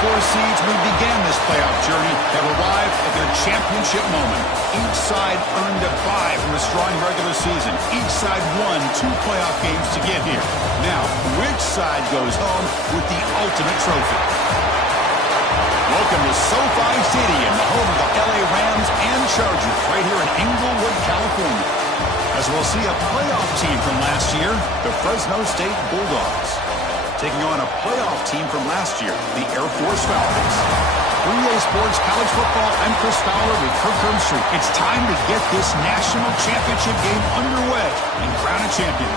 4 seeds who began this playoff journey have arrived at their championship moment. Each side earned a bye from a strong regular season. Each side won 2 playoff games to get here. Now, which side goes home with the ultimate trophy? Welcome to SoFi Stadium, the home of the LA Rams and Chargers, right here in Inglewood, California. As we'll see a playoff team from last year, the Fresno State Bulldogs, taking on a playoff team from last year, the Air Force Falcons. 3A Sports College Football, I'm Chris Fowler with Kirk Herbstreit. It's time to get this national championship game underway and crown a champion.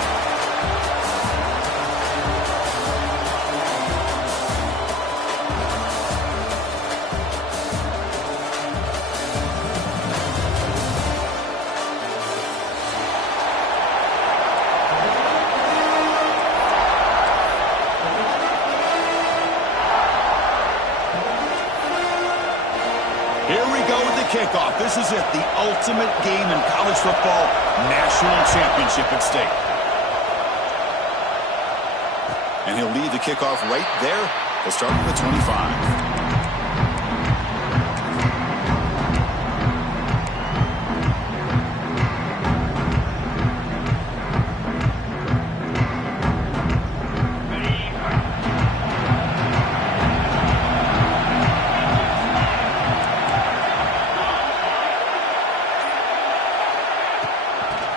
Kickoff. This is it, the ultimate game in college football, national championship at stake. And he'll lead the kickoff right there. He'll start with the 25.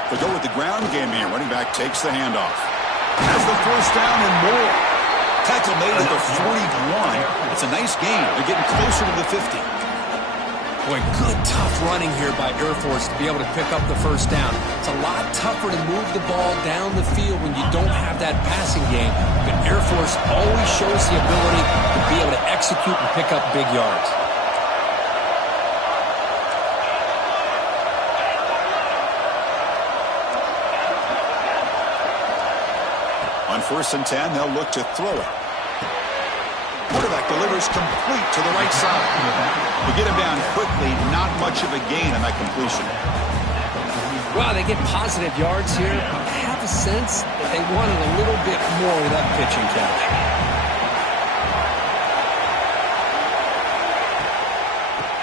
They'll go with the ground game here. Running back takes the handoff. Has the first down and more. Tackle made at the 41. It's a nice gain. They're getting closer to the 50. Boy, good tough running here by Air Force to be able to pick up the first down. It's a lot tougher to move the ball down the field when you don't have that passing game. But Air Force always shows the ability to be able to execute and pick up big yards. On 1st and 10, they'll look to throw it. Quarterback delivers complete to the right side. To get him down quickly, not much of a gain on that completion. Well, they get positive yards here. I have a sense that they wanted a little bit more with that pitching catch.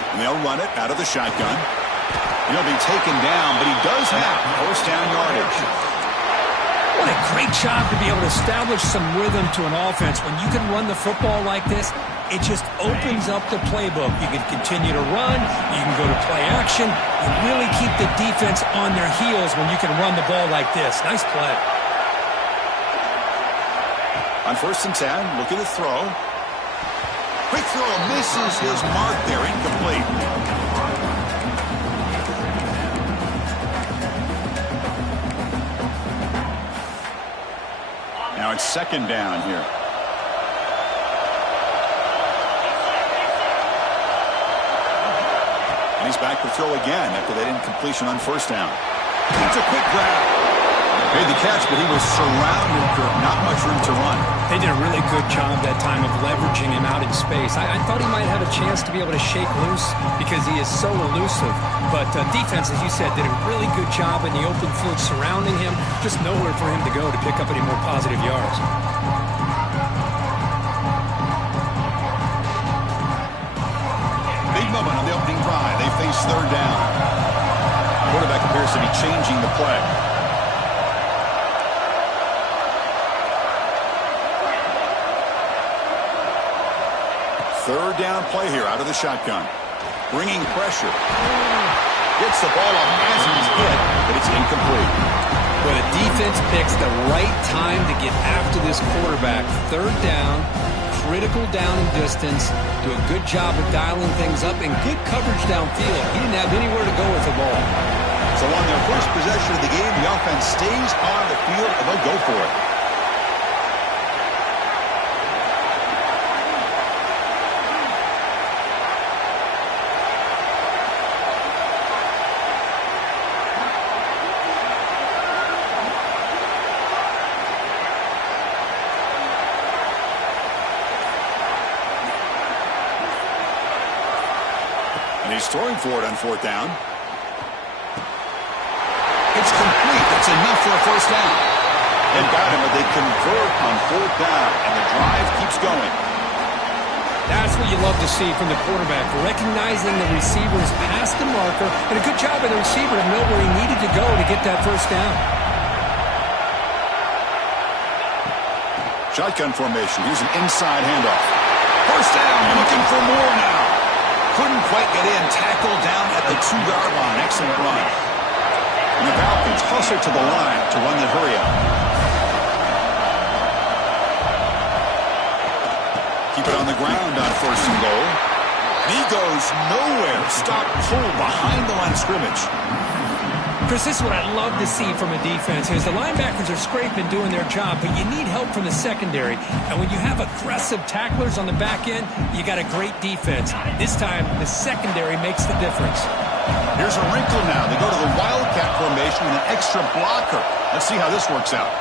And they'll run it out of the shotgun. He'll be taken down, but he does have first down yardage. What a great job to be able to establish some rhythm to an offense. When you can run the football like this, it just opens up the playbook. You can continue to run. You can go to play action. And really keep the defense on their heels when you can run the ball like this. Nice play. On 1st and 10, looking to throw. Quick throw, misses his mark there, incomplete. Now it's 2nd down here. And he's back to throw again after that incompletion on 1st down. It's a quick grab. Made the catch, but he was surrounded for not much room to run. They did a really good job that time of leveraging him out in space. I thought he might have a chance to be able to shake loose because he is so elusive. But defense, as you said, did a really good job in the open field surrounding him. Just nowhere for him to go to pick up any more positive yards. Big moment on the opening drive. They face 3rd down. Quarterback appears to be changing the play. Third down play here out of the shotgun. Bringing pressure. Gets the ball off as he's hit, but it's incomplete. Well, the defense picks the right time to get after this quarterback. 3rd down, critical down and distance. Do a good job of dialing things up and good coverage downfield. He didn't have anywhere to go with the ball. So on their first possession of the game, the offense stays on the field and they'll go for it. He's throwing for it on 4th down. It's complete. That's enough for a first down. They got him, but they convert on 4th down, and the drive keeps going. That's what you love to see from the quarterback, recognizing the receiver's past the marker, and a good job by the receiver to know where he needed to go to get that first down. Shotgun formation. Here's an inside handoff. First down, looking for more now. Couldn't quite get in. Tackled down at the 2-yard line. Excellent run. And the Falcons hustle to the line to run the hurry up. Keep it on the ground on first and goal. And he goes nowhere. Stop pull behind the line of scrimmage. Chris, this is what I love to see from a defense is the linebackers are scraping, doing their job, but you need help from the secondary. And when you have aggressive tacklers on the back end, you got a great defense. This time, the secondary makes the difference. Here's a wrinkle now. They go to the Wildcat formation with an extra blocker. Let's see how this works out.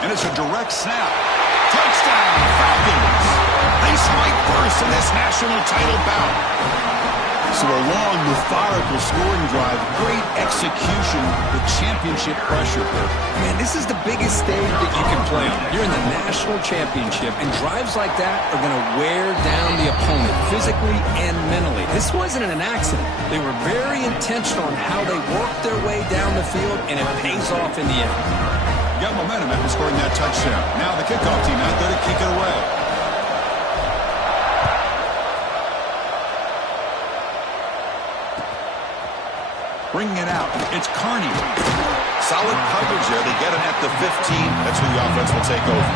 And it's a direct snap. Touchdown, Falcons. They strike first in this national title bout. So a long, methodical scoring drive, great execution with championship pressure. Man, this is the biggest stage that you can play on. You're in the national championship, and drives like that are going to wear down the opponent physically and mentally. This wasn't an accident. They were very intentional in how they worked their way down the field, and it pays off in the end. Got momentum after scoring that touchdown. Now the kickoff team out there to kick it away. Bringing it out. It's Carney. Solid coverage there. They get him at the 15. That's where the offense will take over.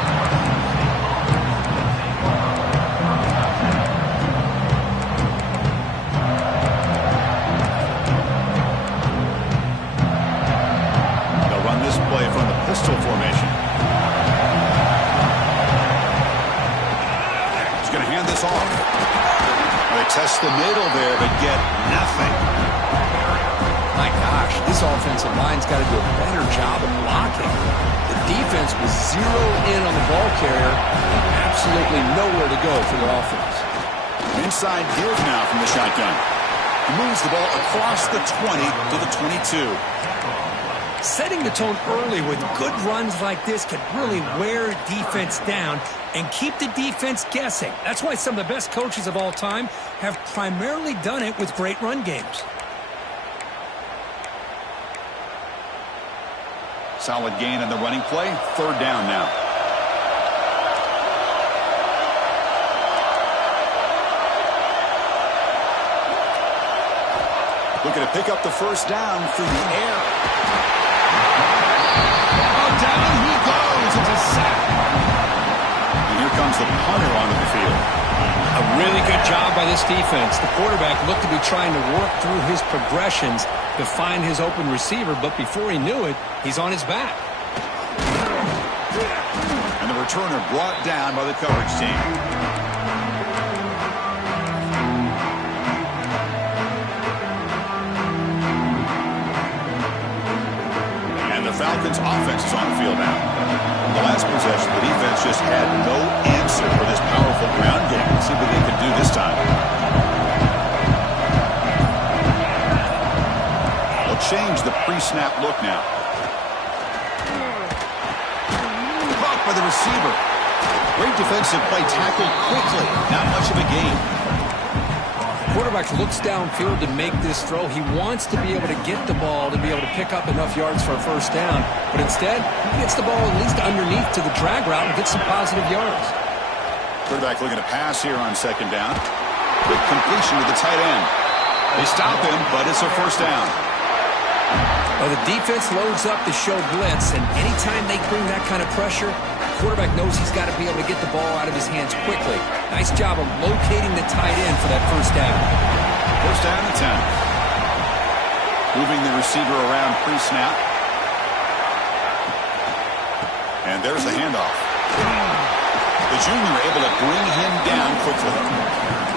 They'll run this play from the pistol formation. He's going to hand this off. They test the middle there, but get nothing. My gosh, this offensive line's got to do a better job of blocking. The defense was zeroed in on the ball carrier and absolutely nowhere to go for the offense. Inside give now from the shotgun. He moves the ball across the 20 to the 22. Setting the tone early with good runs like this can really wear defense down and keep the defense guessing. That's why some of the best coaches of all time have primarily done it with great run games. Solid gain on the running play. Third down now. Looking to pick up the first down through the air. Oh, down he goes. It's a sack. And here comes the punter onto the field. A really good job by this defense. The quarterback looked to be trying to work through his progressions to find his open receiver, but before he knew it, he's on his back. And the returner brought down by the coverage team. And the Falcons' offense is on the field now. The last possession, the defense just had no answer for this powerful ground game. Let's see what they can do this time. Change the pre-snap look now. Caught by the receiver. Great defensive play, tackled quickly. Not much of a gain. Quarterback looks downfield to make this throw. He wants to be able to get the ball to be able to pick up enough yards for a first down, but instead he gets the ball at least underneath to the drag route and gets some positive yards. Quarterback looking to pass here on second down. Quick completion to the tight end. They stop him, but it's a first down. Well, the defense loads up to show blitz, and anytime they bring that kind of pressure, the quarterback knows he's got to be able to get the ball out of his hands quickly. Nice job of locating the tight end for that first down. First down and 10. Moving the receiver around pre-snap. And there's the handoff. The junior able to bring him down quickly.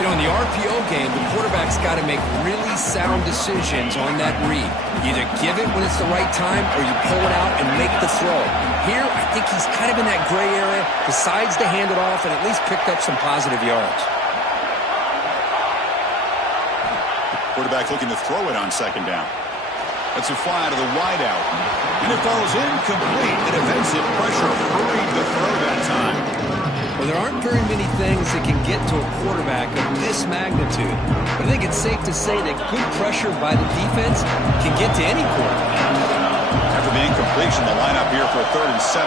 You know, in the RPO game, the quarterback's got to make really sound decisions on that read. Either give it when it's the right time or you pull it out and make the throw. Here, I think he's kind of in that gray area, decides to hand it off and at least picked up some positive yards. Quarterback looking to throw it on second down. That's a fly to the wideout. And it falls incomplete. The defensive pressure hurried the throw that time. Well, there aren't very many things that can get to a quarterback of this magnitude. But I think it's safe to say that good pressure by the defense can get to any quarterback. After the incompletion, the lineup here for a 3rd and 7.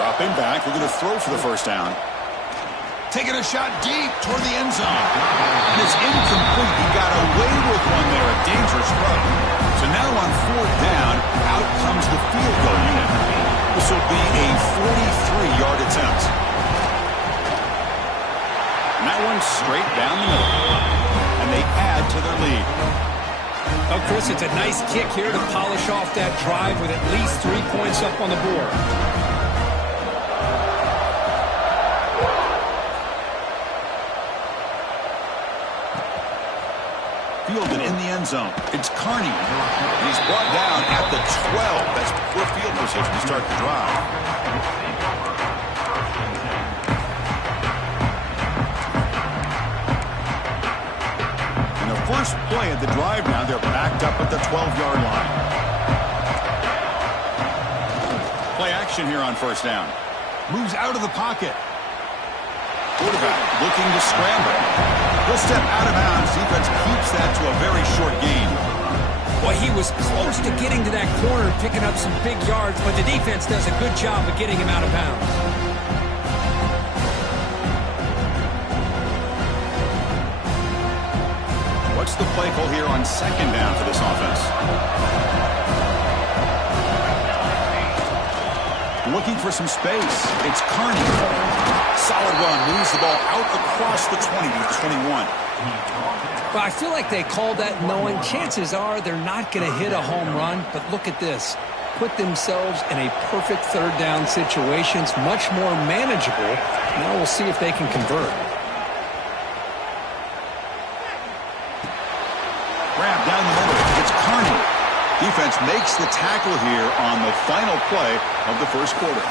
Dropping back, looking to throw for the first down. Taking a shot deep toward the end zone. And it's incomplete. He got away with one there, a dangerous throw. So now on 4th down, out comes the field goal unit. This will be a 43-yard attempt. And that one's straight down the middle. And they add to their lead. Oh, Chris, it's a nice kick here to polish off that drive with at least 3 points up on the board. Fielded in the end zone. It's Carney. He's brought down at the 12. That's poor field position to start the drive. And the first play of the drive now, they're backed up at the 12-yard line. Play action here on 1st down. Moves out of the pocket. Quarterback looking to scramble. He'll step out of bounds. Defense keeps that to a very short gain. Boy, he was close to getting to that corner, picking up some big yards, but the defense does a good job of getting him out of bounds. What's the play call here on 2nd down for this offense? Looking for some space. It's Carney. Solid run. Moves the ball out across the 20 to the 21. But I feel like they called that knowing chances are they're not going to hit a home run. But look at this. Put themselves in a perfect 3rd down situation. It's much more manageable. Now we'll see if they can convert. Grab down the middle. It's Carney. Defense makes the tackle here on the final play of the first quarter.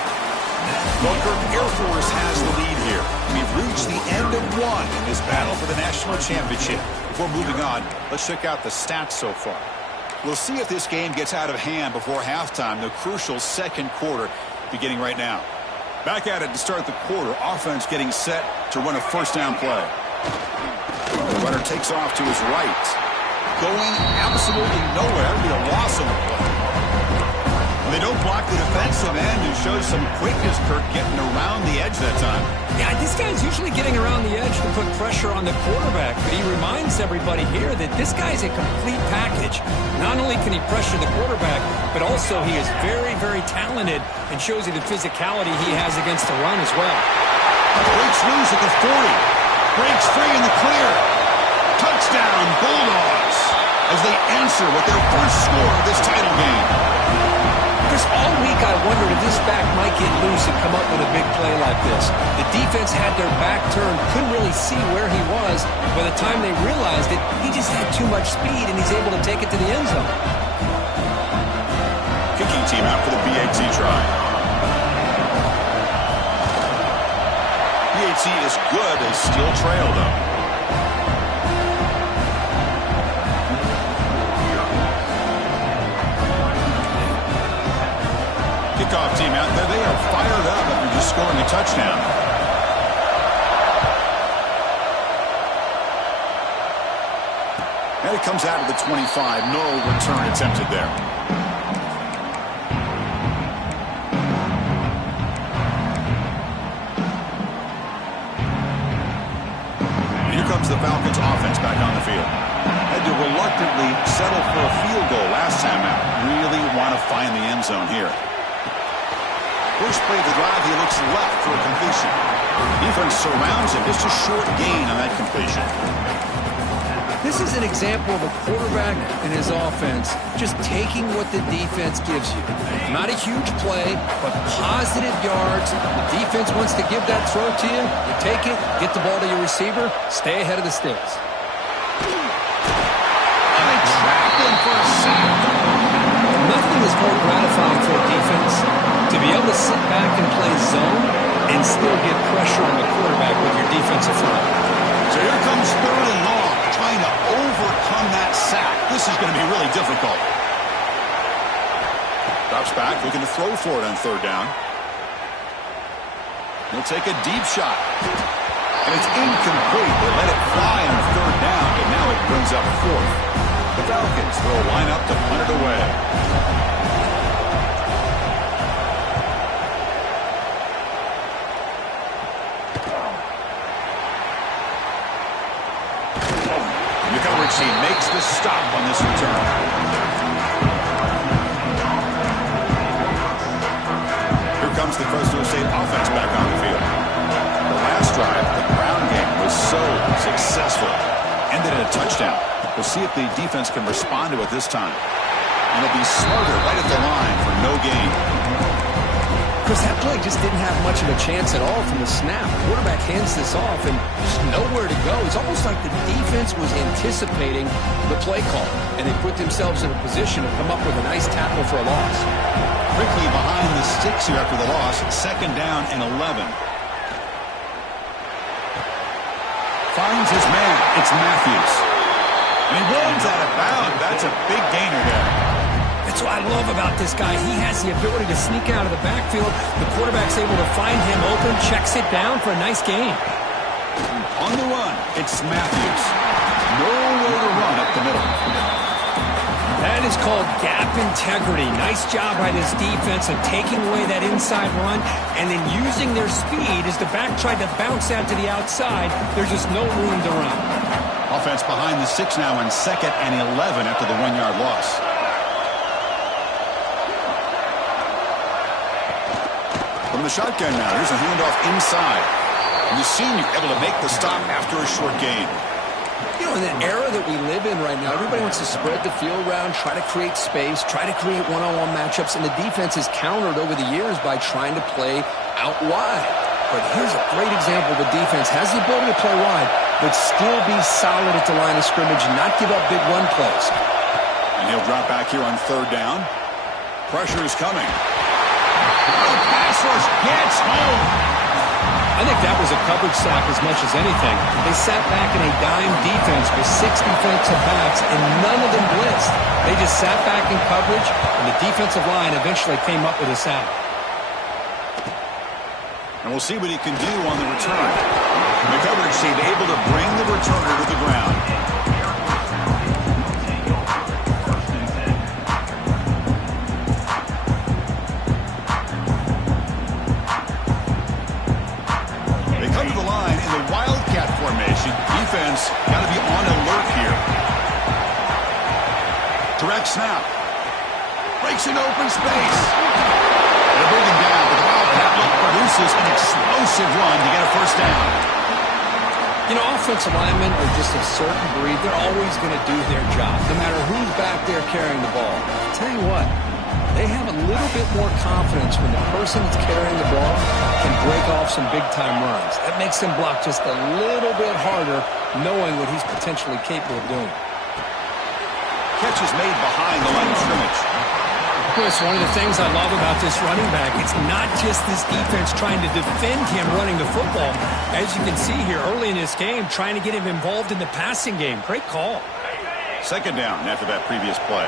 Well, Kirk, Air Force has the lead here. We've reached the end of one in this battle for the national championship. Before moving on, let's check out the stats so far. We'll see if this game gets out of hand before halftime, the crucial 2nd quarter beginning right now. Back at it to start the quarter. Offense getting set to run a 1st down play. The runner takes off to his right. Going absolutely nowhere. It'll be a loss on the play. They don't block the defensive end and show some quickness, Kirk, getting around the edge that time. Yeah, this guy's usually getting around the edge to put pressure on the quarterback, but he reminds everybody here that this guy's a complete package. Not only can he pressure the quarterback, but also he is very, very talented and shows you the physicality he has against the run as well. Breaks loose at the 40. Breaks free in the clear. Touchdown, Bulldogs, as they answer with their first score of this title game. Chris, all week I wondered if this back might get loose and come up with a big play like this. The defense had their back turned, couldn't really see where he was. By the time they realized it, he just had too much speed, and he's able to take it to the end zone. Kicking team out for the BAT try. BAT is good. They still trail, though. Kickoff team out there. They are fired up after just scoring a touchdown. And it comes out of the 25. No return attempted there. Here comes the Falcons offense back on the field. Had to reluctantly settle for a field goal last time out. Really want to find the end zone here. First play of the drive, he looks left for a completion. Defense surrounds him. Just a short gain on that completion. This is an example of a quarterback and his offense just taking what the defense gives you. Not a huge play, but positive yards. The defense wants to give that throw to you. You take it, get the ball to your receiver, stay ahead of the sticks. And they trap him for a sack. Nothing is more gratifying for a defense to be able to sit back and play zone and still get pressure on the quarterback with your defensive front. So here comes 3rd and long, trying to overcome that sack. This is going to be really difficult. Drops back, looking to throw for it on 3rd down. He'll take a deep shot. And it's incomplete. They let it fly on third down, but now it brings up fourth. The Falcons will line up to punt it away. The coverage team makes the stop on this return. Comes the Fresno State offense back on the field. The last drive, the ground game was so successful. Ended in a touchdown. We'll see if the defense can respond to it this time. And they'll be smarter right at the line for no gain. Chris, that play just didn't have much of a chance at all from the snap. The quarterback hands this off and just nowhere to go. It's almost like the defense was anticipating the play call, and they put themselves in a position to come up with a nice tackle for a loss. Quickly behind the sticks here after the loss. Second down and 11. Finds his man. It's Matthews. And he runs out of bounds. That's a big gainer there. That's what I love about this guy. He has the ability to sneak out of the backfield. The quarterback's able to find him open, checks it down for a nice gain. On the run, it's Matthews. Nowhere to run up the middle. That is called gap integrity. Nice job by this defense of taking away that inside run and then using their speed as the back tried to bounce out to the outside. There's just no room to run. Offense behind the 6 now in 2nd and 11 after the 1-yard loss. From the shotgun now, here's a handoff inside. And the senior able to make the stop after a short gain. You know, in the era that we live in right now, everybody wants to spread the field around, try to create space, try to create one-on-one matchups, and the defense is countered over the years by trying to play out wide. But here's a great example. The defense has the ability to play wide, but still be solid at the line of scrimmage and not give up big run plays. And he'll drop back here on 3rd down. Pressure is coming. The pass rush gets home. I think that was a coverage sack as much as anything. They sat back in a dime defense with 6 defensive backs, and none of them blitzed. They just sat back in coverage, and the defensive line eventually came up with a sack. And we'll see what he can do on the return. The coverage team able to bring the returner to the ground. Defense got to be on alert here. Direct snap. Breaks an open space. They'll bring him down, but the Wildcat produces an explosive run to get a first down. You know, offensive linemen are just a certain breed. They're always going to do their job, no matter who's back there carrying the ball. I'll tell you what, they have a little bit more confidence when the person that's carrying the ball can break off some big-time runs. That makes them block just a little bit harder, knowing what he's potentially capable of doing. Catch is made behind the line of scrimmage. Chris, one of the things I love about this running back, it's not just this defense trying to defend him running the football. As you can see here early in this game, trying to get him involved in the passing game. Great call. 2nd down after that previous play.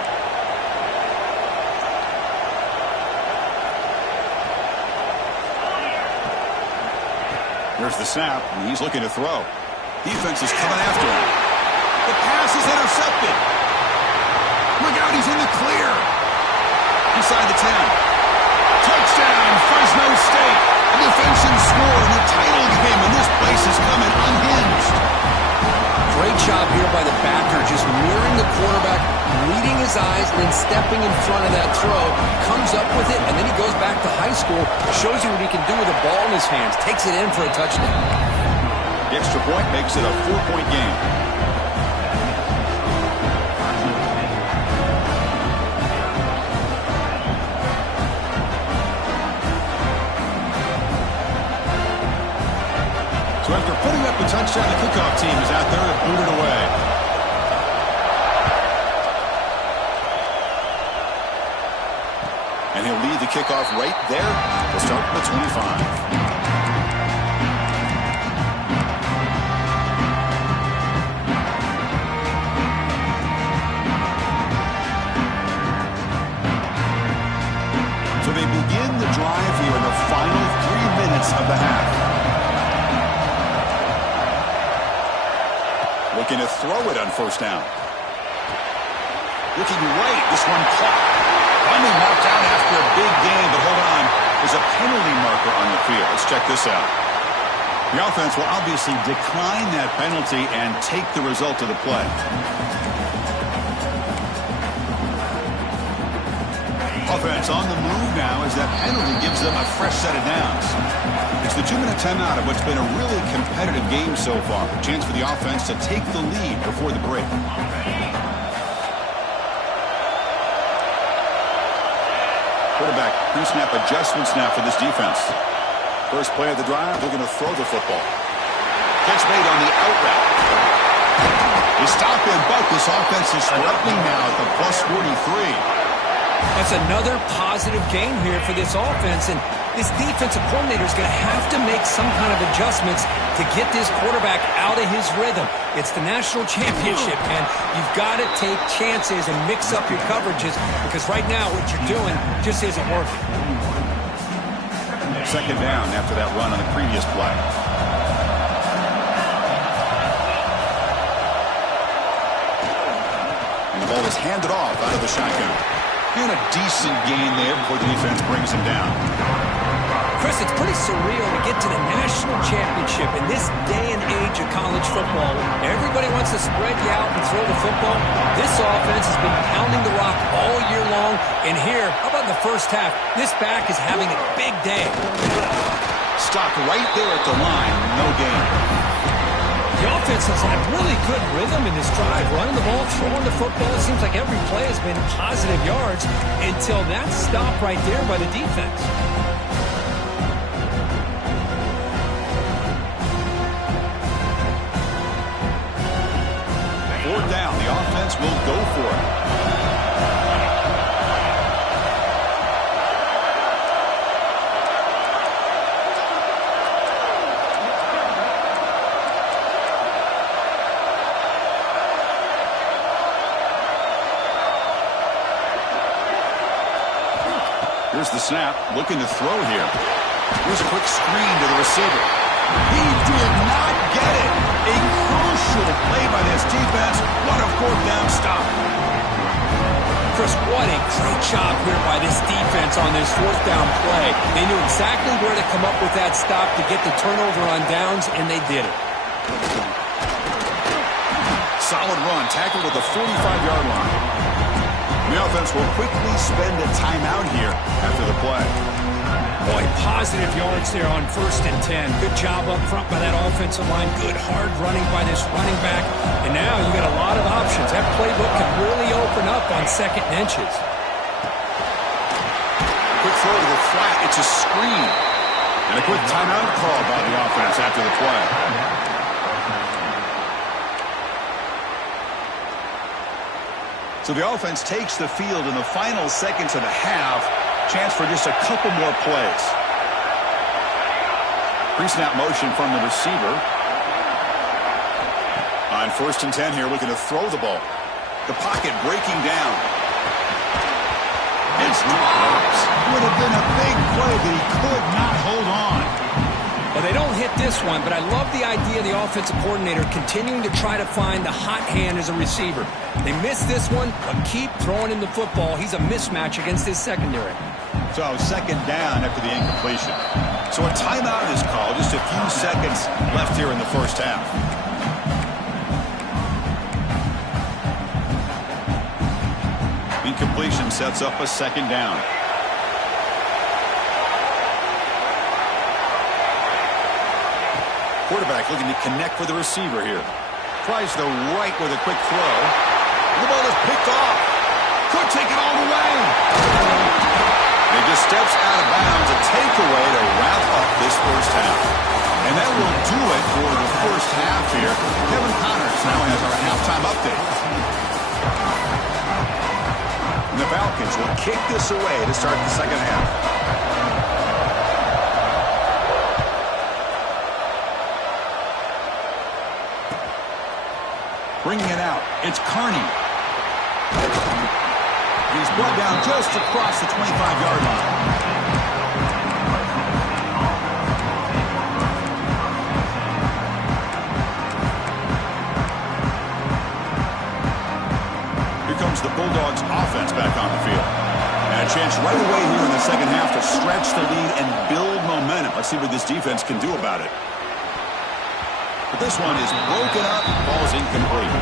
Here's the snap, and he's looking to throw. Defense is coming after him. The pass is intercepted. Look out, he's in the clear. Inside the 10. Touchdown, Fresno State. A defensive score in the title game, and this place is coming unhinged. Great job here by the backer, just mirroring the quarterback, reading his eyes, and then stepping in front of that throw. Comes up with it, and then he goes back to high school, shows you what he can do with the ball in his hands, takes it in for a touchdown. The extra point makes it a 4-point game. So after putting up the touchdown, the kickoff team is out there to boot it away. And he'll lead the kickoff right there. We'll start at the 25. So they begin the drive here in the final 3 minutes of the half. Looking to throw it on first down. Looking right. This one caught. Finally marked out after a big gain, but hold on. There's a penalty marker on the field. Let's check this out. The offense will obviously decline that penalty and take the result of the play. Offense on the move now as that penalty gives them a fresh set of downs. It's the 2-minute timeout of what's been a really competitive game so far. A chance for the offense to take the lead before the break. Quarterback pre-snap adjustments now for this defense. First play of the drive, they're going to throw the football. Catch made on the out route. They stop him, but this offense is threatening now at the plus 43. That's another positive game here for this offense, and this defensive coordinator is going to have to make some kind of adjustments to get this quarterback out of his rhythm. It's the national championship, and you've got to take chances and mix up your coverages because right now what you're doing just isn't working. Second down after that run on the previous play. And the ball is handed off out of the shotgun. And a decent gain there before the defense brings him down. Chris, it's pretty surreal to get to the national championship in this day and age of college football. Everybody wants to spread you out and throw the football. This offense has been pounding the rock all year long. And here, how about in the first half? This back is having a big day. Stopped right there at the line. No gain. The offense has had really good rhythm in this drive, running the ball, throwing the football. It seems like every play has been positive yards until that stop right there by the defense. Fourth down, the offense will go for it. Here's the snap, looking to throw here. Here's a quick screen to the receiver. He did not get it. A crucial play by this defense. What a fourth down stop. Chris, what a great job here by this defense on this fourth down play. They knew exactly where to come up with that stop to get the turnover on downs, and they did it. Solid run, tackled at the 45-yard line. The offense will quickly spend a timeout here after the play. Boy, positive yards there on 1st and 10. Good job up front by that offensive line. Good hard running by this running back. And now you got a lot of options. That playbook can really open up on 2nd and inches. Quick throw to the flat. It's a screen. And a quick timeout call by the offense after the play. So the offense takes the field in the final seconds of the half. Chance for just a couple more plays. Pre-snap motion from the receiver. On 1st and 10 here, looking to throw the ball. The pocket breaking down. It's dropped. Would have been a big play, but he could not hold on. Well, they don't hit this one, but I love the idea of the offensive coordinator continuing to try to find the hot hand as a receiver. They missed this one, but keep throwing him the football. He's a mismatch against his secondary. So 2nd down after the incompletion. So a timeout is called. Just a few seconds left here in the first half. Incompletion sets up a 2nd down. Quarterback looking to connect with the receiver here. Tries the right with a quick throw. The ball is picked off. Could take it all the way. He just steps out of bounds. A takeaway to wrap up this first half. And that will do it for the first half here. Kevin Connors now has our halftime update. And the Falcons will kick this away to start the second half. Bringing it out, it's Carney. He's brought down just across the 25-yard line. away here in the second half to stretch the lead and build momentum. Let's see what this defense can do about it. But this one is broken up, ball's incomplete.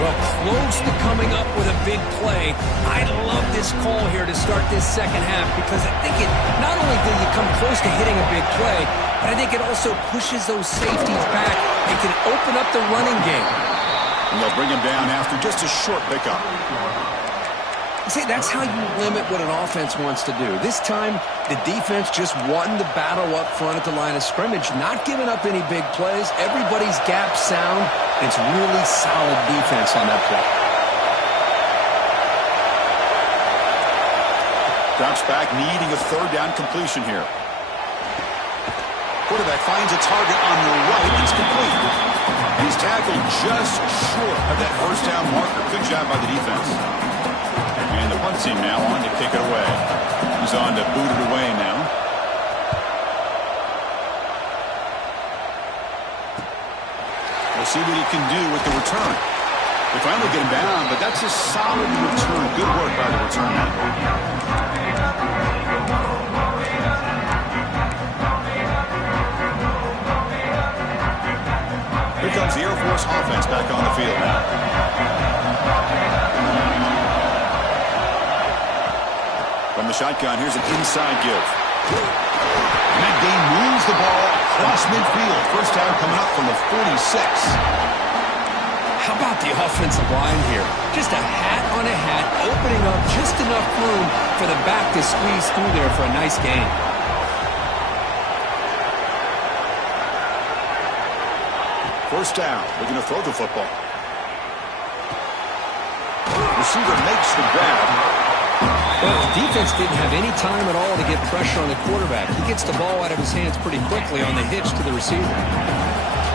Well, close to coming up with a big play. I love this call here to start this second half because I think it not only did you come close to hitting a big play, but I think it also pushes those safeties back and can open up the running game. And they'll bring him down after just a short pickup. See, that's how you limit what an offense wants to do. This time, the defense just won the battle up front at the line of scrimmage, not giving up any big plays. Everybody's gap sound. It's really solid defense on that play. Drops back, needing a third down completion here. Quarterback finds a target on the right. It's complete. And he's tackled just short of that first down marker. Good job by the defense. And the punt team now on to kick it away. He's on to boot it away now. We'll see what he can do with the return. They finally get him down, but that's a solid return. Good work by the return man. Here comes the Air Force offense back on the field now. From the shotgun, here's an inside give. And that game moves the ball across midfield. First down coming up from the 46. How about the offensive line here? Just a hat on a hat, opening up just enough room for the back to squeeze through there for a nice gain. First down, looking to throw the football. Receiver makes the grab. Well, the defense didn't have any time at all to get pressure on the quarterback. He gets the ball out of his hands pretty quickly on the hitch to the receiver.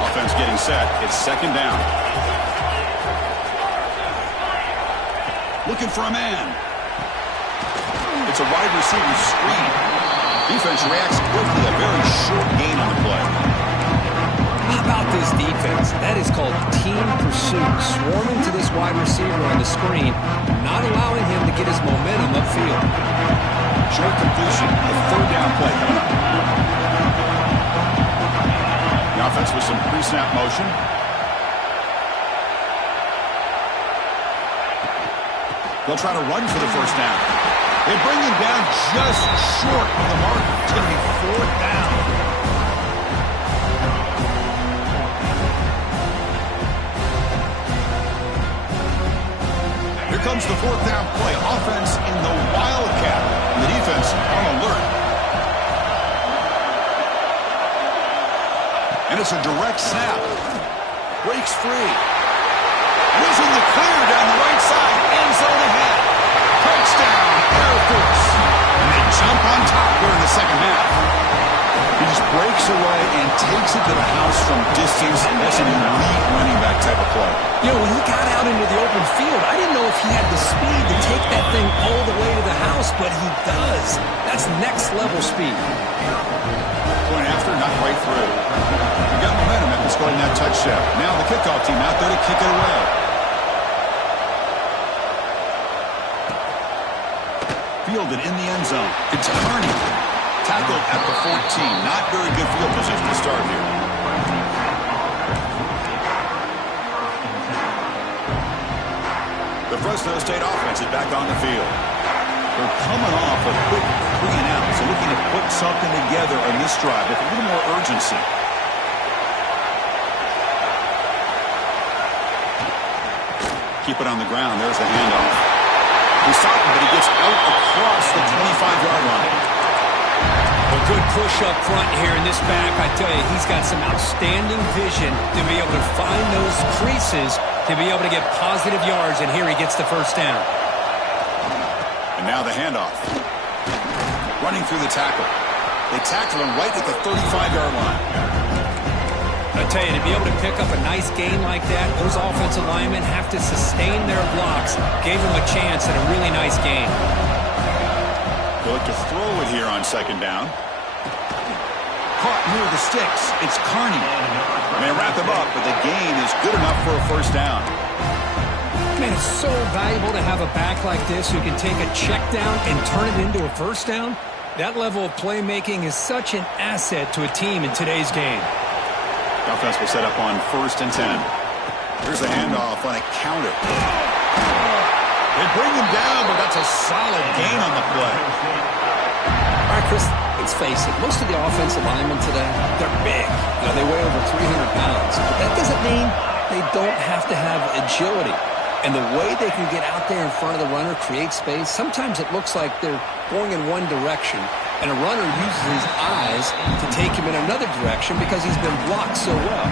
Offense getting set. It's second down. Looking for a man. It's a wide receiver screen. Defense reacts quickly. A very short gain on the play. How about this defense? That is called team pursuit. Swarming to this wide receiver on the screen, not allowing him to get his momentum upfield. Short completion, a third down play coming up. The offense with some pre-snap motion. They'll try to run for the first down. They bring him down just short of the mark. It's going to be fourth down. Here comes the fourth down play. Offense in the Wildcat. And the defense on alert. And it's a direct snap. Breaks free. Losing the clear down the right side. End zone ahead. Touchdown, Air Force. And they jump on top here in the second half. He just breaks away and takes it to the house from distance. And that's an elite running back type of play. You know, when he got out into the open field, I didn't know if he had the speed to take that thing all the way to the house, but he does. That's next level speed. Point after, not quite through. We got momentum after scoring that touchdown. Now the kickoff team out there to kick it away. Fielded in the end zone. It's Carney. Tackled at the 14. Not very good field position to start here. The Fresno State offense is back on the field. They're coming off a quick 3 and out, so looking to put something together on this drive with a little more urgency. Keep it on the ground. There's the handoff. He's stopping, but he gets out across the 25-yard line. A good push up front here in this back. I tell you, he's got some outstanding vision to be able to find those creases to be able to get positive yards, and here he gets the first down. And now the handoff. Running through the tackle. They tackle him right at the 35-yard line. I tell you, to be able to pick up a nice gain like that, those offensive linemen have to sustain their blocks. Gave him a chance at a really nice gain. They'll look to throw it here on second down. Caught near the sticks. It's Carney. And they wrap him up, but the gain is good enough for a first down. Man, it's so valuable to have a back like this who can take a check down and turn it into a first down. That level of playmaking is such an asset to a team in today's game. The offense will set up on 1st and 10. Here's a handoff on a counter. They bring him down, but that's a solid gain on the play. All right, Chris, let's face it. Most of the offensive linemen today, they're big. They weigh over 300 pounds. But that doesn't mean they don't have to have agility. And the way they can get out there in front of the runner, create space, sometimes it looks like they're going in one direction, and a runner uses his eyes to take him in another direction because he's been blocked so well.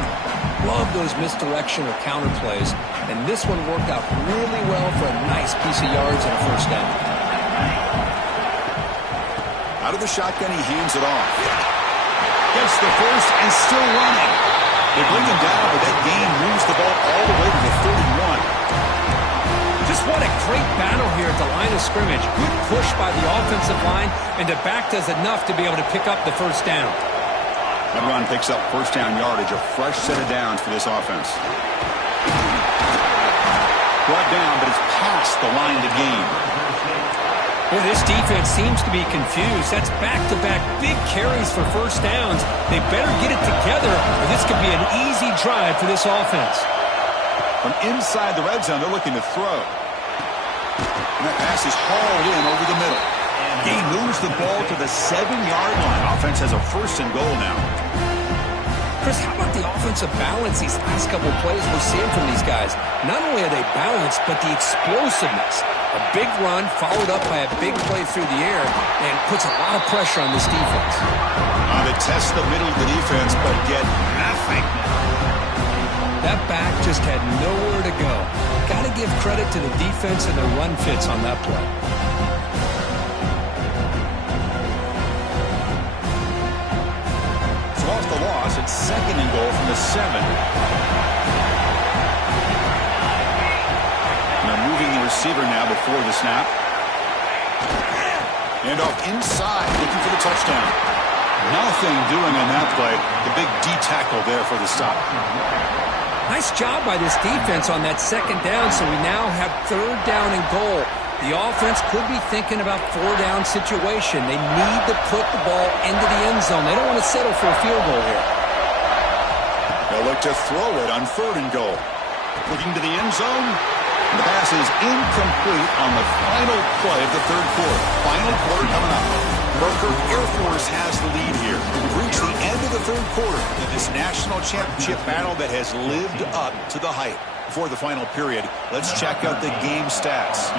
Love those misdirection or counter plays, and this one worked out really well for a nice piece of yards and a first down. Out of the shotgun, he hands it off. Gets the first and still running. They bring him down, but that gain moves the ball all the way to the 31. Just what a great battle here at the line of scrimmage. Good push by the offensive line, and the back does enough to be able to pick up the first down. That run picks up first down yardage, a fresh set of downs for this offense. Brought down, but it's past the line to gain. Well, this defense seems to be confused. That's back-to-back big carries for first downs. They better get it together, or this could be an easy drive for this offense. From inside the red zone, they're looking to throw. And that pass is hauled in over the middle. He moves the ball to the 7-yard line. Offense has a 1st and goal now. Chris, how about the offensive balance these last couple of plays we're seeing from these guys? Not only are they balanced, but the explosiveness. A big run followed up by a big play through the air and puts a lot of pressure on this defense. To test the middle of the defense, but get nothing. That back just had nowhere to go. Got to give credit to the defense and their run fits on that play. So off the loss, it's 2nd and goal from the 7. They're moving the receiver now before the snap. And off inside, looking for the touchdown. Nothing doing on that play. The big D tackle there for the stop. Nice job by this defense on that 2nd down, so we now have 3rd down and goal. The offense could be thinking about 4-down situation. They need to put the ball into the end zone. They don't want to settle for a field goal here. They'll look to throw it on 3rd and goal. Looking to the end zone. And the pass is incomplete on the final play of the 3rd quarter. Final quarter coming up. Broker, Air Force has the lead here. We've reached the end of the 3rd quarter in this national championship battle that has lived up to the hype. Before the final period, let's check out the game stats.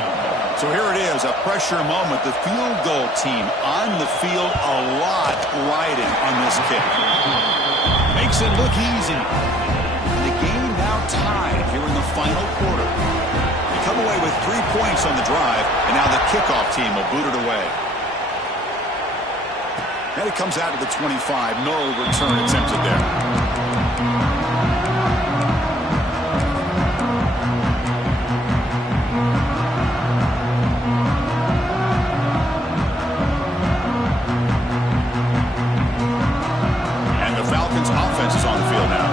So here it is, a pressure moment. The field goal team on the field, a lot riding on this kick. Makes it look easy. And the game now tied here in the final quarter. They come away with 3 points on the drive, and now the kickoff team will boot it away. And it comes out to the 25. No return attempted there. Offense is on the field now.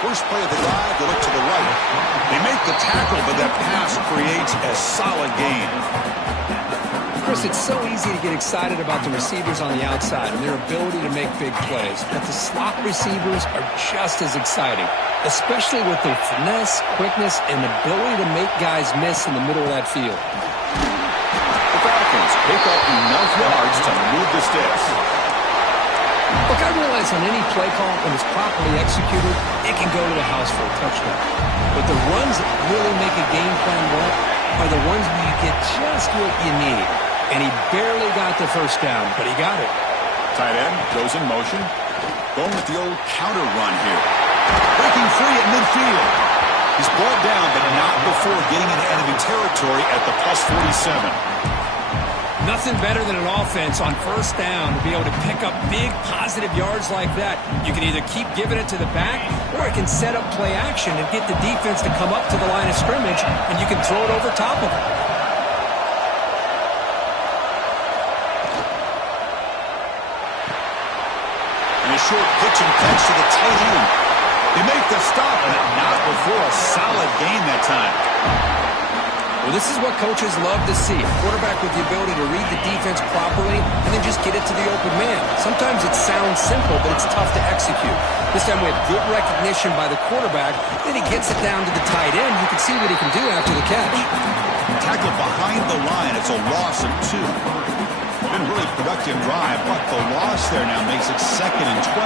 First play of the drive, they look to the right. They make the tackle, but that pass creates a solid gain. Chris, it's so easy to get excited about the receivers on the outside and their ability to make big plays, but the slot receivers are just as exciting, especially with their finesse, quickness, and ability to make guys miss in the middle of that field. Falcons pick up enough yards to move the sticks. Look, I realize on any play call, when it's properly executed, it can go to the house for a touchdown. But the runs that really make a game plan work are the ones where you get just what you need. And he barely got the first down, but he got it. Tight end goes in motion. Going with the old counter run here. Breaking free at midfield. He's brought down, but not before getting into enemy territory at the plus 47. Nothing better than an offense on first down to be able to pick up big positive yards like that. You can either keep giving it to the back, or it can set up play action and get the defense to come up to the line of scrimmage, and you can throw it over top of it. short pitch and catch to the tight end. They make the stop, but not before a solid gain that time. Well, this is what coaches love to see. A quarterback with the ability to read the defense properly and then just get it to the open man. Sometimes it sounds simple, but it's tough to execute. This time we have good recognition by the quarterback. Then he gets it down to the tight end. You can see what he can do after the catch. Tackled behind the line. It's a loss of 2. Been a really productive drive, but the loss there now makes it 2nd and 12.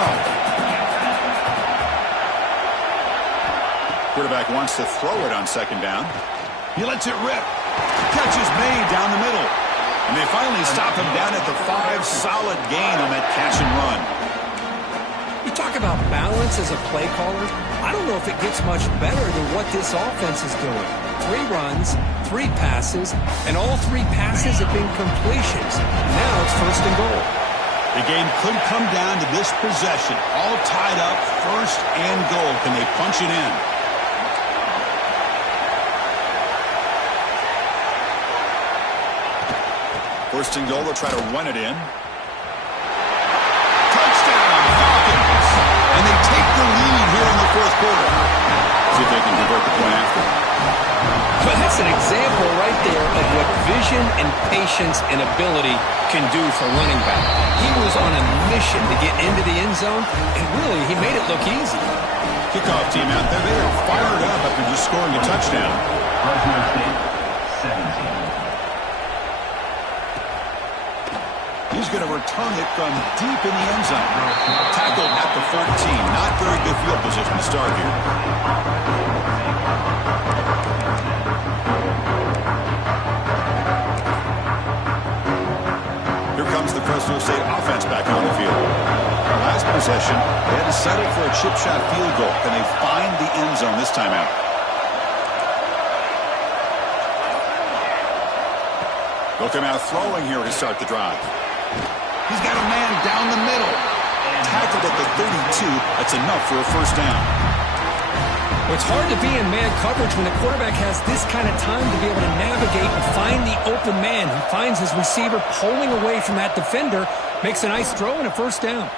Quarterback wants to throw it on 2nd down. He lets it rip. Catch is made down the middle. And they finally stop him down at the 5. Solid gain on that catch and run. You talk about balance as a play caller. I don't know if it gets much better than what this offense is doing. 3 runs, 3 passes, and all 3 passes have been completions. Now it's 1st and goal. The game could come down to this possession. All tied up, 1st and goal. Can they punch it in? 1st and goal, they'll try to run it in. Touchdown, Falcons! And they take the lead here in the 4th quarter. See if they can convert the point after. But that's an example right there of what vision and patience and ability can do for running back. He was on a mission to get into the end zone, and really, he made it look easy. Kickoff team out there, they are fired up after just scoring a touchdown. 17. He's going to return it from deep in the end zone. Tackled at the 14. Not very good field position to start here. Here comes the Fresno State offense back on the field. Last possession, they had to settle for a chip shot field goal. Can they find the end zone this time out? They'll come out throwing here to start the drive. He's got a man down the middle. Tackled at the 32. That's enough for a 1st down. Well, it's hard to be in man coverage when the quarterback has this kind of time to be able to navigate and find the open man. He finds his receiver pulling away from that defender, makes a nice throw and a 1st down.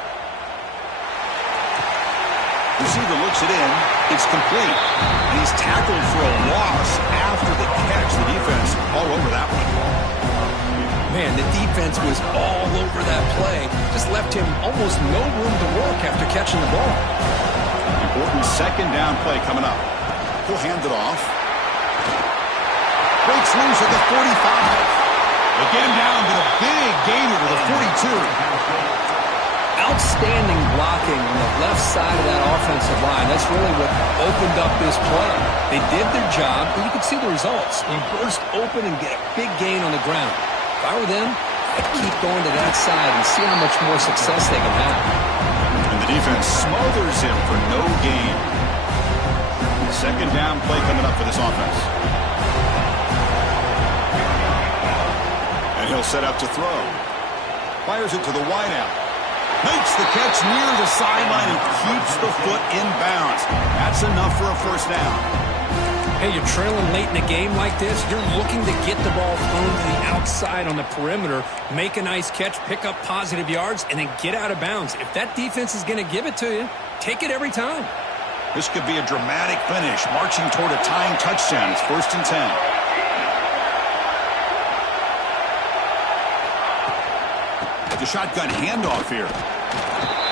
Receiver looks it in. It's complete. And he's tackled for a loss after the catch. The defense all over that one. Man, the defense was all over that play. Just left him almost no room to work after catching the ball. Important 2nd down play coming up. He'll hand it off. Breaks loose at the 45. They get him down to the big gainer to the 42. Outstanding blocking on the left side of that offensive line. That's really what opened up this play. They did their job, and you could see the results. They burst open and get a big gain on the ground. If I were them, I'd keep going to that side and see how much more success they can have. And the defense smothers him for no gain. 2nd down play coming up for this offense. And he'll set up to throw. Fires it to the wideout. Makes the catch near the sideline and keeps the foot in bounds. That's enough for a 1st down. Hey, you're trailing late in a game like this. You're looking to get the ball thrown to the outside on the perimeter, make a nice catch, pick up positive yards, and then get out of bounds. If that defense is going to give it to you, take it every time. This could be a dramatic finish, marching toward a tying touchdown. It's 1st and 10. The shotgun handoff here.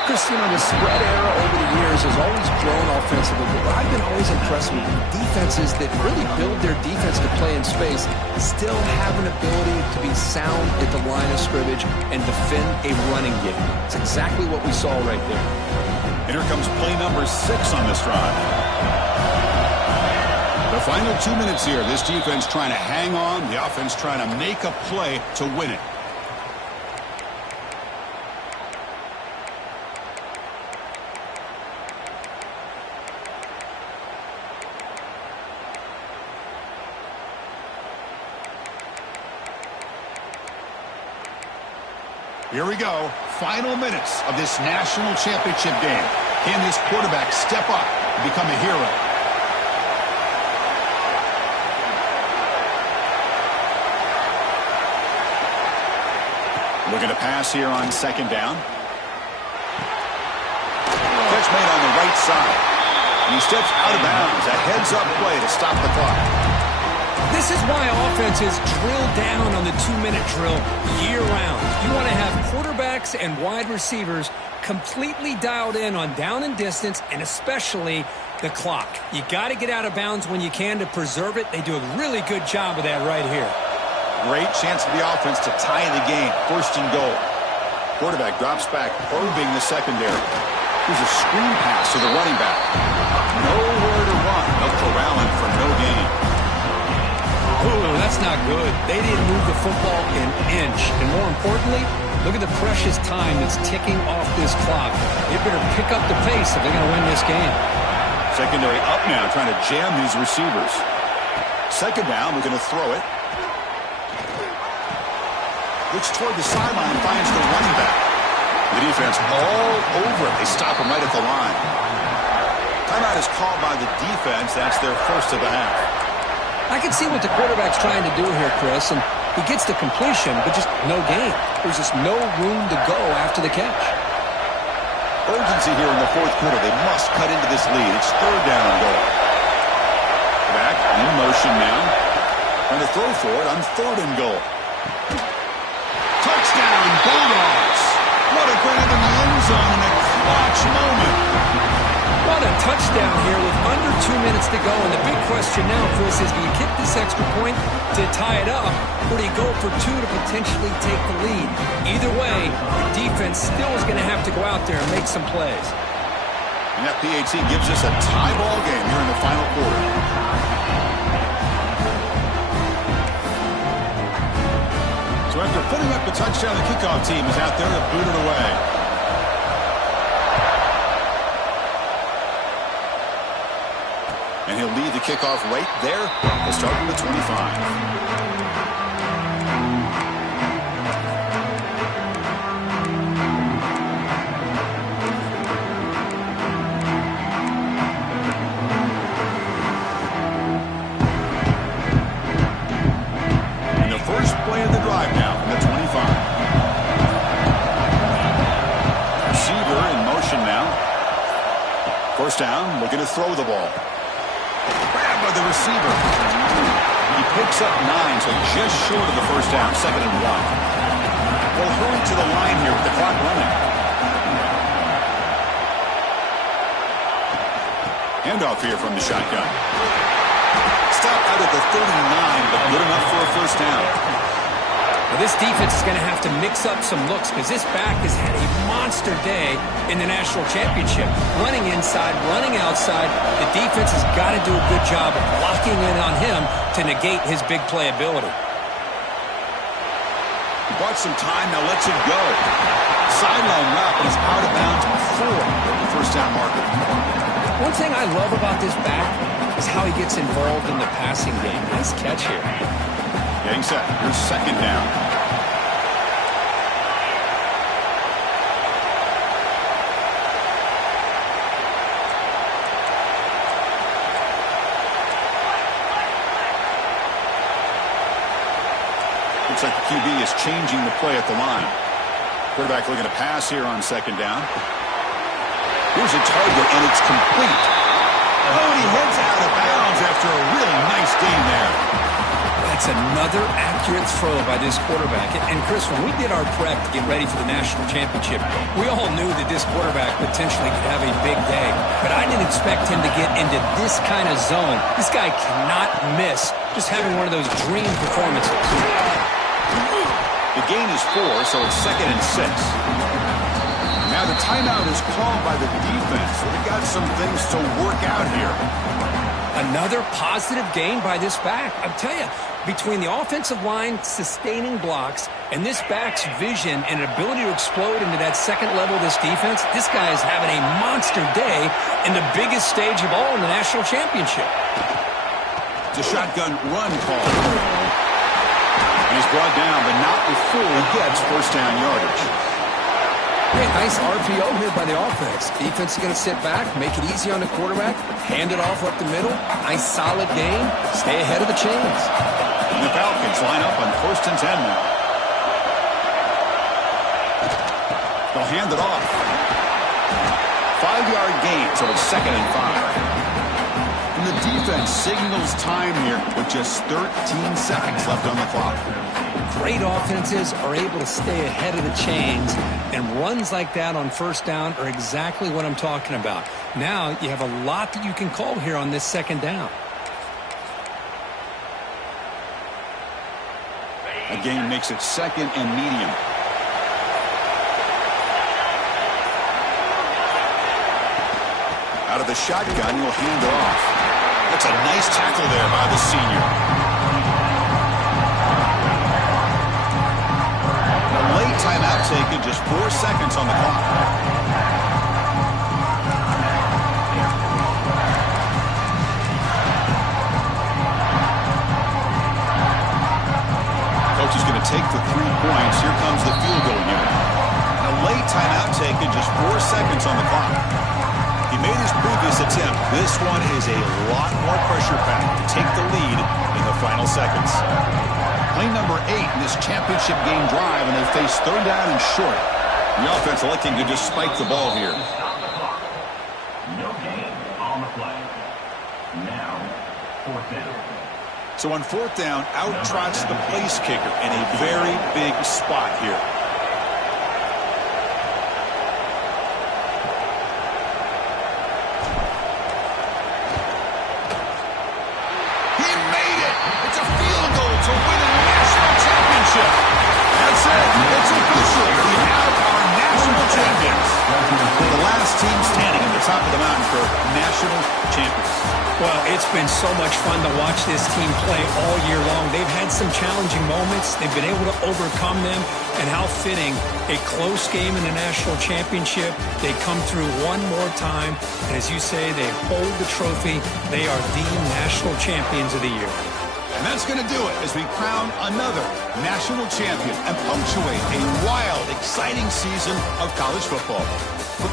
Chris, you know, the spread era over the years has always grown offensively, but I've been always impressed with defenses that really build their defense to play in space, still have an ability to be sound at the line of scrimmage and defend a running game. It's exactly what we saw right there. And here comes play number 6 on this drive. The final 2 minutes here. This defense trying to hang on, the offense trying to make a play to win it. Here we go. Final minutes of this national championship game. Can this quarterback step up and become a hero? Looking to pass here on 2nd down. catch made on the right side. He steps out of bounds. A heads-up play to stop the clock. This is why offenses drill down on the 2-minute drill year-round. You want to have quarterbacks and wide receivers completely dialed in on down and distance, and especially the clock. You got to get out of bounds when you can to preserve it. They do a really good job of that right here. Great chance for the offense to tie the game. First and goal. Quarterback drops back, probing the secondary. Here's a screen pass to the running back. Nowhere to run. They'll corral him for no gain. Ooh, that's not good. They didn't move the football an inch. And more importantly, look at the precious time that's ticking off this clock. They better pick up the pace if they're going to win this game. Secondary up now, trying to jam these receivers. Second down, we're going to throw it. Looks toward the sideline, finds the running back. The defense all over it. They stop him right at the line. Timeout is called by the defense. That's their first of the half. I can see what the quarterback's trying to do here, Chris, and he gets the completion, but just no gain. There's just no room to go after the catch. Urgency here in the fourth quarter. They must cut into this lead. It's third down and goal. Back in motion now. Trying to throw for it on third and goal. Touchdown, Bulldogs. What a grab in the end zone in a clutch moment. What a touchdown here with under 2 minutes to go. And the big question now, Chris, is do you kick this extra point to tie it up, or do you go for two to potentially take the lead? Either way, the defense still is going to have to go out there and make some plays. And that PAT gives us a tie ball game here in the final quarter. So after putting up the touchdown, the kickoff team is out there to boot it away. And he'll lead the kickoff right there. He'll start from the 25. First down, looking to throw the ball. Grab by the receiver. He picks up 9, so just short of the first down, 2nd and 1. They'll hurry to the line here with the clock running. Handoff here from the shotgun. Stop out at the 39, but good enough for a first down. Well, this defense is going to have to mix up some looks because this back has had a monster day in the national championship. Running inside, running outside. The defense has got to do a good job of locking in on him to negate his big play ability. He bought some time, now lets it go. Sideline route, but he's out of bounds before the first down marker. One thing I love about this back is how he gets involved in the passing game. Nice catch here. Getting set. Here's second down. Looks like the QB is changing the play at the line. Quarterback looking to pass here on second down. Here's a target, and it's complete. Oh, and he heads out of bounds after a really nice gain there. That's another accurate throw by this quarterback. And Chris, when we did our prep to get ready for the national championship, we all knew that this quarterback potentially could have a big day. But I didn't expect him to get into this kind of zone. This guy cannot miss just having one of those dream performances. The gain is 4, so it's 2nd and 6. Now the timeout is called by the defense. They've got some things to work out here. Another positive gain by this back. I'll tell you, between the offensive line sustaining blocks and this back's vision and ability to explode into that second level of this defense, this guy is having a monster day in the biggest stage of all in the national championship. It's a shotgun run call. And he's brought down, but not before he gets first down yardage. Hey, nice RPO here by the offense. Defense is going to sit back, make it easy on the quarterback, hand it off up the middle. Nice solid gain. Stay ahead of the chains. And the Falcons line up on 1st and 10 now. They'll hand it off. 5-yard gain, so it's 2nd and 5. And the defense signals time here with just 13 seconds left on the clock. Great offenses are able to stay ahead of the chains, and runs like that on first down are exactly what I'm talking about. Now you have a lot that you can call here on this 2nd down. A gain makes it 2nd and medium. Out of the shotgun, he'll hand it off. That's a nice tackle there by the senior. A late timeout taken, just 4 seconds on the clock. Coach is going to take the 3 points. Here comes the field goal unit. A late timeout taken, just 4 seconds on the clock. He made his previous attempt. This one is a lot more pressure packed to take the lead in the final seconds. Play number 8 in this championship game drive, and they face 3rd down and short. The offense electing to just spike the ball here. No gain on the play. Now, 4th down. So on 4th down, out trots the place kicker in a very big spot here. He made it! It's a field goal to win a national championship. That's it. It's official. We have our national champions. The last team standing at the top of the mountain for national champions. Well, it's been so much fun to watch this team play all year long. They've had some challenging moments. They've been able to overcome them. And how fitting, a close game in the national championship. They come through one more time. And as you say, they hold the trophy. They are the national champions of the year. And that's going to do it as we crown another national champion and punctuate a wild, exciting season of college football.